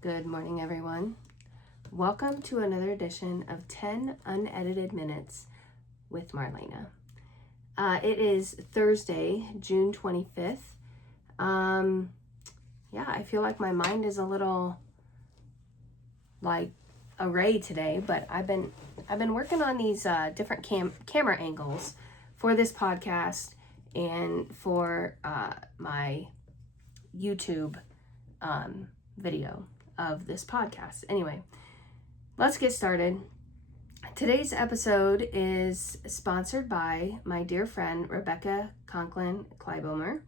Good morning, everyone. Welcome to another edition of 10 Unedited Minutes with Marlena. It is Thursday, June 25th. I feel like my mind is a little like array today, but I've been working on these different camera angles for this podcast and for my YouTube video of this podcast. Anyway, let's get started. Today's episode is sponsored by my dear friend Rebecca Conklin Kleibomer.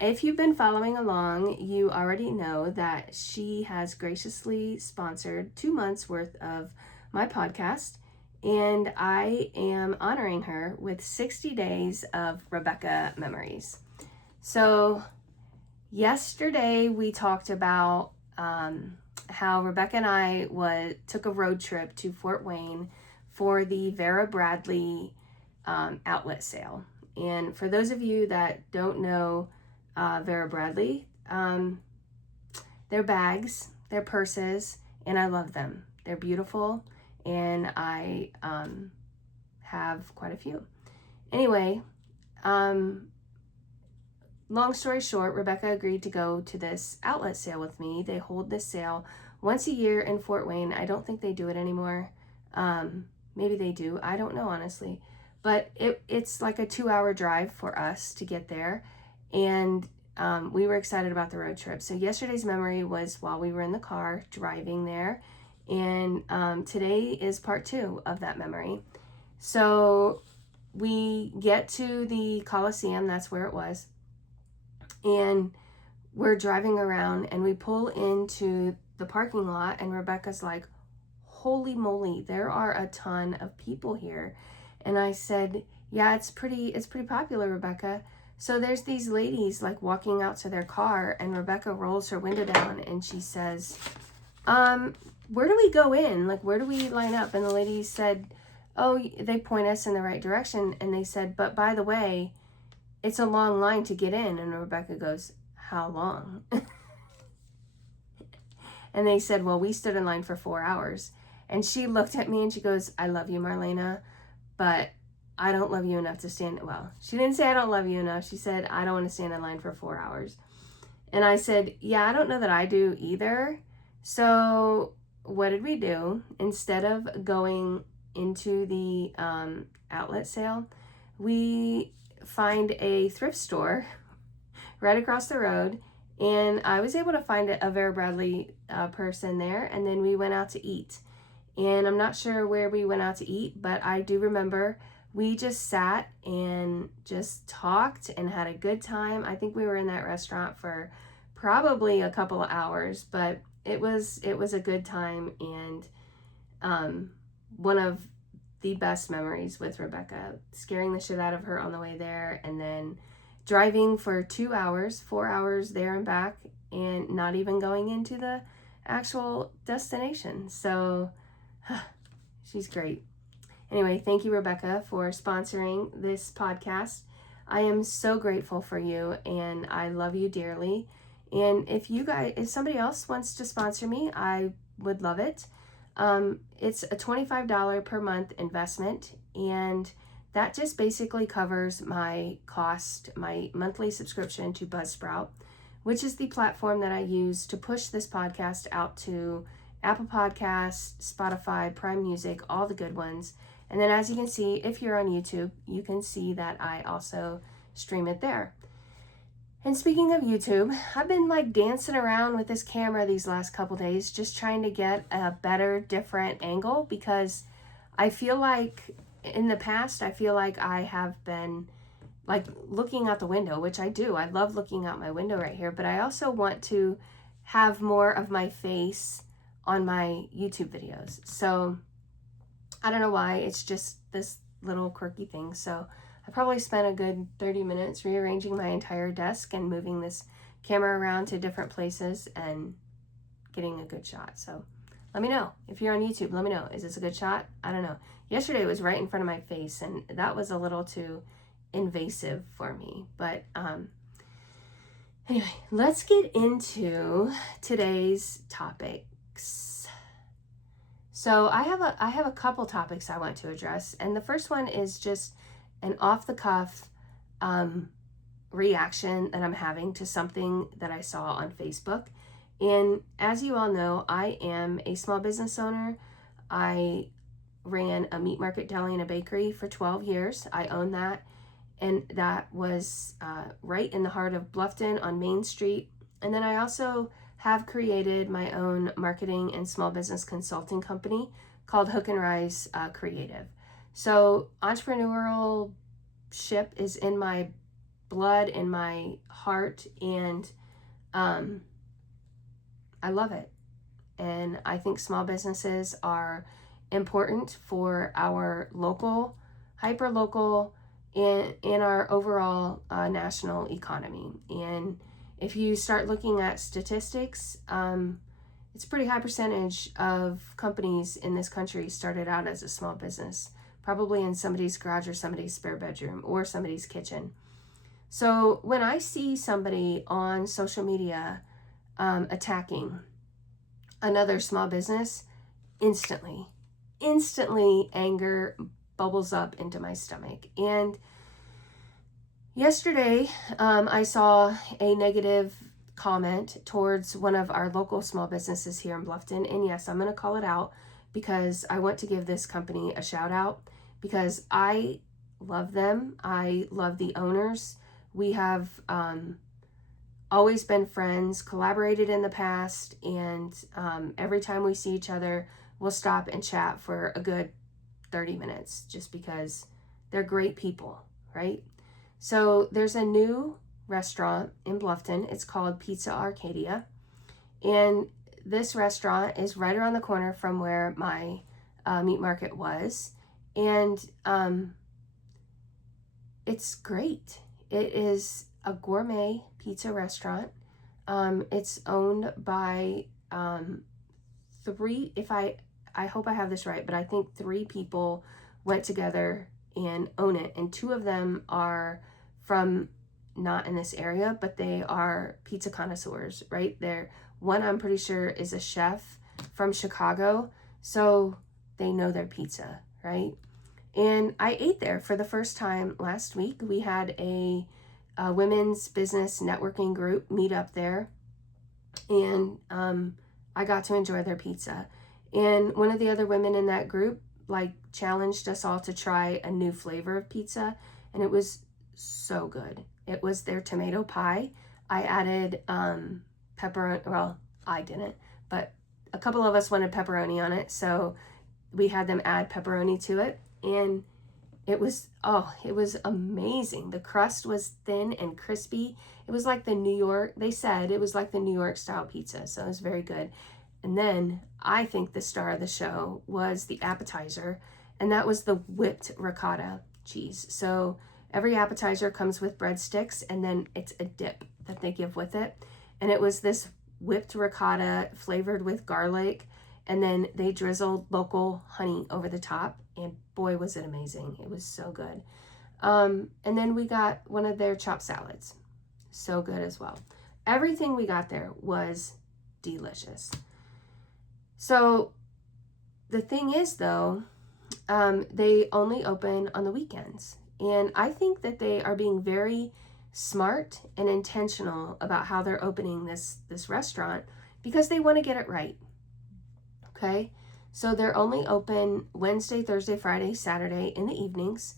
If you've been following along, you already know that she has graciously sponsored 2 months worth of my podcast, and I am honoring her with 60 days of Rebecca memories. So yesterday we talked about how Rebecca and I took a road trip to Fort Wayne for the Vera Bradley outlet sale. And for those of you that don't know Vera Bradley, they're bags, they're purses, and I love them. They're beautiful, and I have quite a few. Anyway, long story short, Rebecca agreed to go to this outlet sale with me. They hold this sale once a year in Fort Wayne. I don't think they do it anymore. Maybe they do. I don't know, honestly. But it's like a 2-hour drive for us to get there. And we were excited about the road trip. So yesterday's memory was while we were in the car driving there. And today is part 2 of that memory. So we get to the Coliseum. That's where it was. And we're driving around and we pull into the parking lot and Rebecca's like, holy moly, there are a ton of people here. And I said, yeah, it's pretty popular, Rebecca. So there's these ladies like walking out to their car, and Rebecca rolls her window down and she says, where do we go in? Like, where do we line up? And the ladies said, oh, they point us in the right direction. And they said, but by the way, it's a long line to get in. And Rebecca goes, how long? And they said, well, we stood in line for 4 hours. And she looked at me and she goes, I love you, Marlena, but I don't love you enough to stand. Well, she didn't say I don't love you enough. She said, I don't want to stand in line for 4 hours. And I said, yeah, I don't know that I do either. So what did we do? Instead of going into the outlet sale, we find a thrift store right across the road, and I was able to find a Vera Bradley person there, and then we went out to eat. And I'm not sure where we went out to eat, but I do remember we just sat and just talked and had a good time. I think we were in that restaurant for probably a couple of hours, but it was a good time, and one of the best memories with Rebecca, scaring the shit out of her on the way there, and then driving for 2 hours, 4 hours there and back, and not even going into the actual destination. So she's great. Anyway, thank you, Rebecca, for sponsoring this podcast. I am so grateful for you, and I love you dearly. And if somebody else wants to sponsor me, I would love it. It's a $25 per month investment, and that just basically covers my cost, my monthly subscription to Buzzsprout, which is the platform that I use to push this podcast out to Apple Podcasts, Spotify, Prime Music, all the good ones. And then as you can see, if you're on YouTube, you can see that I also stream it there. And speaking of YouTube, I've been like dancing around with this camera these last couple days, just trying to get a better, different angle, because I feel like in the past, I feel like I have been like looking out the window, which I do. I love looking out my window right here, but I also want to have more of my face on my YouTube videos. So I don't know why, it's just this little quirky thing. So I probably spent a good 30 minutes rearranging my entire desk and moving this camera around to different places and getting a good shot. So let me know. If you're on YouTube, let me know. Is this a good shot? I don't know. Yesterday it was right in front of my face, and that was a little too invasive for me. But Anyway, let's get into today's topics. So I have a couple topics I want to address, and the first one is just an off the cuff reaction that I'm having to something that I saw on Facebook. And as you all know, I am a small business owner. I ran a meat market deli and a bakery for 12 years. I own that, and that was right in the heart of Bluffton on Main Street. And then I also have created my own marketing and small business consulting company called Hook and Rise Creative. So entrepreneurship is in my blood, in my heart, and I love it. And I think small businesses are important for our local, hyper local, in our overall national economy. And if you start looking at statistics, it's a pretty high percentage of companies in this country started out as a small business, probably in somebody's garage or somebody's spare bedroom or somebody's kitchen. So when I see somebody on social media attacking another small business, instantly anger bubbles up into my stomach. And yesterday, I saw a negative comment towards one of our local small businesses here in Bluffton. And yes, I'm going to call it out because I want to give this company a shout out because I love them. I love the owners. We have always been friends, collaborated in the past, and every time we see each other, we'll stop and chat for a good 30 minutes just because they're great people, right? So there's a new restaurant in Bluffton. It's called Pizza Arcadia. And this restaurant is right around the corner from where my meat market was. And it's great. It is a gourmet pizza restaurant. It's owned by three, I hope I have this right, but I think 3 people went together and own it. And 2 of them are from not in this area, but they are pizza connoisseurs, right? One I'm pretty sure is a chef from Chicago, so they know their pizza, right? And I ate there for the first time last week. We had a women's business networking group meet up there, and I got to enjoy their pizza. And one of the other women in that group challenged us all to try a new flavor of pizza, and it was so good. It was their tomato pie. I added pepperoni. Well, I didn't, but a couple of us wanted pepperoni on it, so we had them add pepperoni to it, and it was amazing. The crust was thin and crispy. It was like they said it was like the New York style pizza, so it was very good. And then I think the star of the show was the appetizer, and that was the whipped ricotta cheese. So every appetizer comes with breadsticks, and then it's a dip that they give with it. And it was this whipped ricotta flavored with garlic, and then they drizzled local honey over the top, and boy, was it amazing. It was so good. And then we got one of their chopped salads. So good as well. Everything we got there was delicious. So the thing is, though, they only open on the weekends. And I think that they are being very smart and intentional about how they're opening this restaurant because they want to get it right. Okay? So they're only open Wednesday, Thursday, Friday, Saturday in the evenings.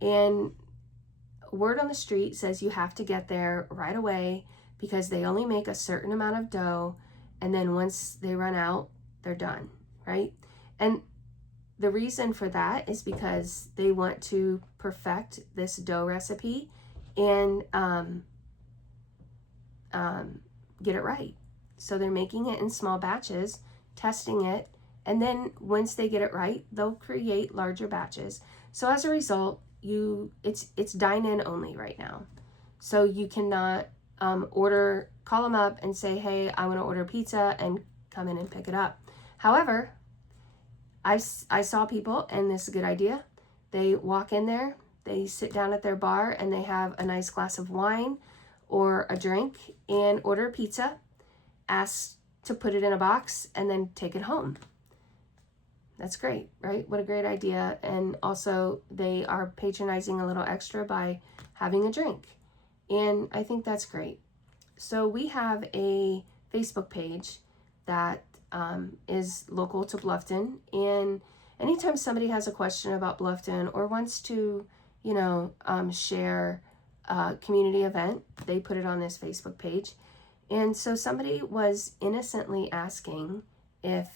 And word on the street says you have to get there right away because they only make a certain amount of dough. And then once they run out, they're done, right? And the reason for that is because they want to perfect this dough recipe and get it right. So they're making it in small batches, testing it, and then once they get it right, they'll create larger batches. So as a result, it's dine-in only right now. So you cannot call them up and say, hey, I want to order pizza, and come in and pick it up. However, I saw people, and this is a good idea. They walk in there, they sit down at their bar, and they have a nice glass of wine or a drink and order a pizza, ask to put it in a box, and then take it home. That's great, right? What a great idea. And also they are patronizing a little extra by having a drink. And I think that's great. So we have a Facebook page that is local to Bluffton. And anytime somebody has a question about Bluffton or wants to, share a community event, they put it on this Facebook page. And so somebody was innocently asking if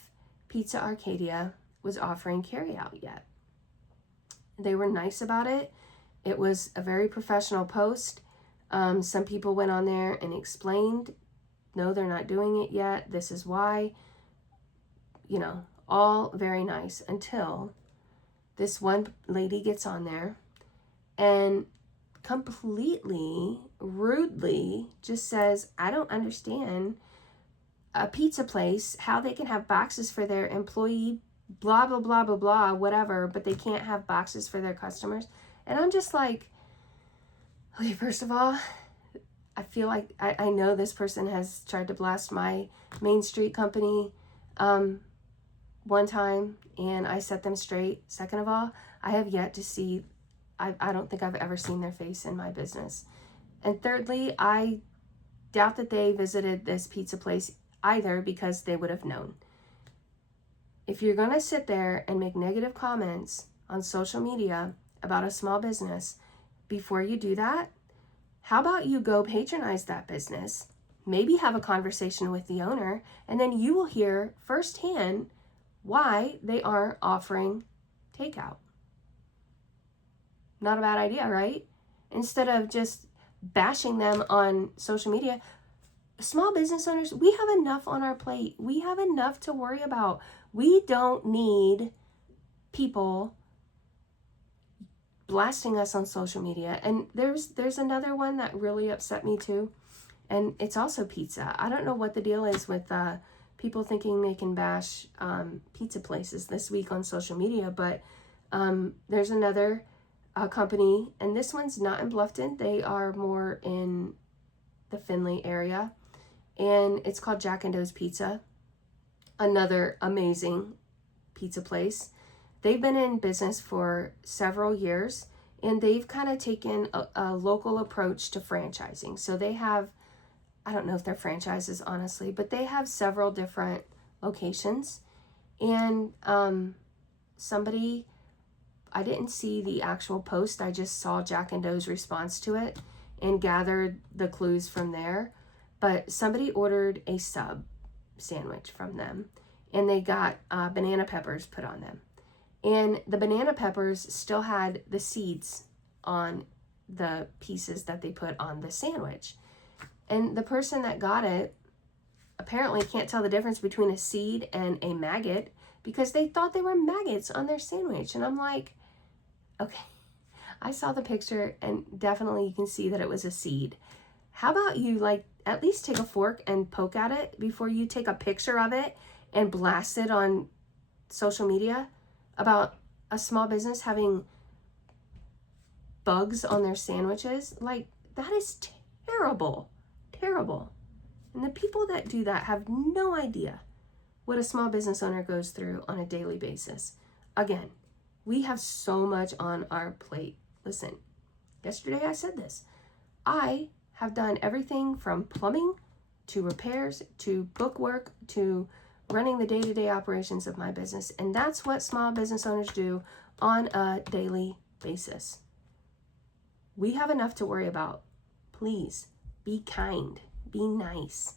Pizza Arcadia was offering carryout yet. They were nice about it. It was a very professional post. Some people went on there and explained, no, they're not doing it yet. This is why. All very nice until this one lady gets on there and completely rudely just says, I don't understand a pizza place, how they can have boxes for their employee, blah, blah, blah, blah, blah, whatever, but they can't have boxes for their customers. And I'm just like, okay, first of all, I feel like I know this person has tried to blast my Main Street company one time, and I set them straight. Second of all, I have yet to see, I don't think I've ever seen their face in my business. And thirdly, I doubt that they visited this pizza place either, because they would have known. If you're going to sit there and make negative comments on social media about a small business, before you do that, how about you go patronize that business, maybe have a conversation with the owner, and then you will hear firsthand why they are offering takeout. Not a bad idea, right? Instead of just bashing them on social media. Small business owners, we have enough on our plate. We have enough to worry about. We don't need people blasting us on social media. And there's another one that really upset me too, and it's also pizza. I don't know what the deal is with people thinking they can bash pizza places this week on social media, but there's another company, and this one's not in Bluffton. They are more in the Findlay area, and it's called Jack and Doe's Pizza. Another amazing pizza place. They've been in business for several years, and they've kind of taken a local approach to franchising. So they have, I don't know if they're franchises honestly, but they have several different locations. And somebody, I didn't see the actual post, I just saw Jack and Doe's response to it and gathered the clues from there. But somebody ordered a sub sandwich from them, and they got banana peppers put on them. And the banana peppers still had the seeds on the pieces that they put on the sandwich. And the person that got it apparently can't tell the difference between a seed and a maggot, because they thought they were maggots on their sandwich. And I'm like, okay, I saw the picture and definitely you can see that it was a seed. How about you at least take a fork and poke at it before you take a picture of it and blast it on social media about a small business having bugs on their sandwiches? That is terrible. Terrible. And the people that do that have no idea what a small business owner goes through on a daily basis. Again, we have so much on our plate. Listen, yesterday I said this. I have done everything from plumbing to repairs to bookwork to running the day-to-day operations of my business. And that's what small business owners do on a daily basis. We have enough to worry about. Please be kind, be nice.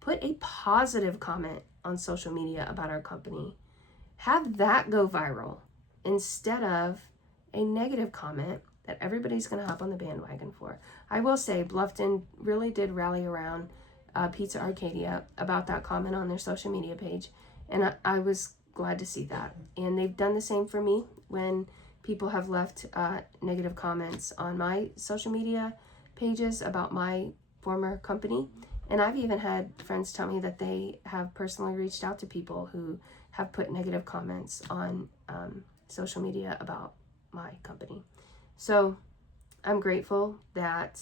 Put a positive comment on social media about our company. Have that go viral instead of a negative comment that everybody's going to hop on the bandwagon for. I will say Bluffton really did rally around Pizza Arcadia about that comment on their social media page, and I was glad to see that. And they've done the same for me when people have left negative comments on my social media pages about my former company. And I've even had friends tell me that they have personally reached out to people who have put negative comments on social media about my company. So I'm grateful that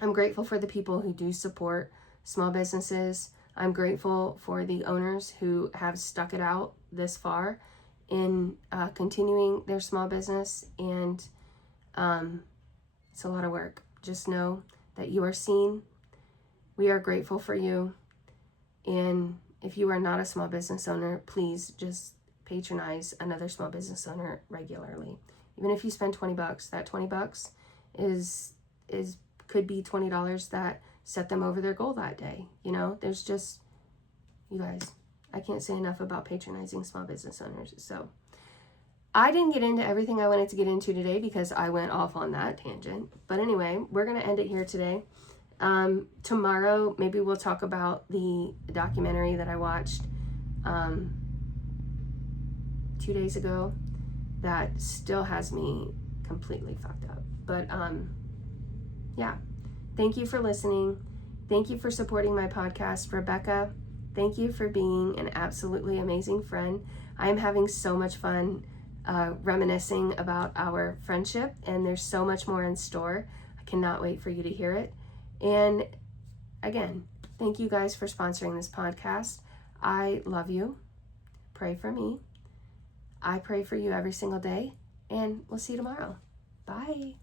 I'm grateful for the people who do support small businesses. I'm grateful for the owners who have stuck it out this far in continuing their small business. And it's a lot of work. Just know that you are seen. We are grateful for you. And if you are not a small business owner, please just patronize another small business owner regularly. Even if you spend $20, that $20 is could be $20 that set them over their goal that day. You know, there's just, you guys, I can't say enough about patronizing small business owners. So I didn't get into everything I wanted to get into today because I went off on that tangent. But anyway, we're going to end it here today. Tomorrow, maybe we'll talk about the documentary that I watched 2 days ago that still has me completely fucked up. But yeah, thank you for listening. Thank you for supporting my podcast. Rebecca, thank you for being an absolutely amazing friend. I am having so much fun reminiscing about our friendship, and there's so much more in store. I cannot wait for you to hear it. And again, thank you guys for sponsoring this podcast. I love you. Pray for me. I pray for you every single day, and we'll see you tomorrow. Bye.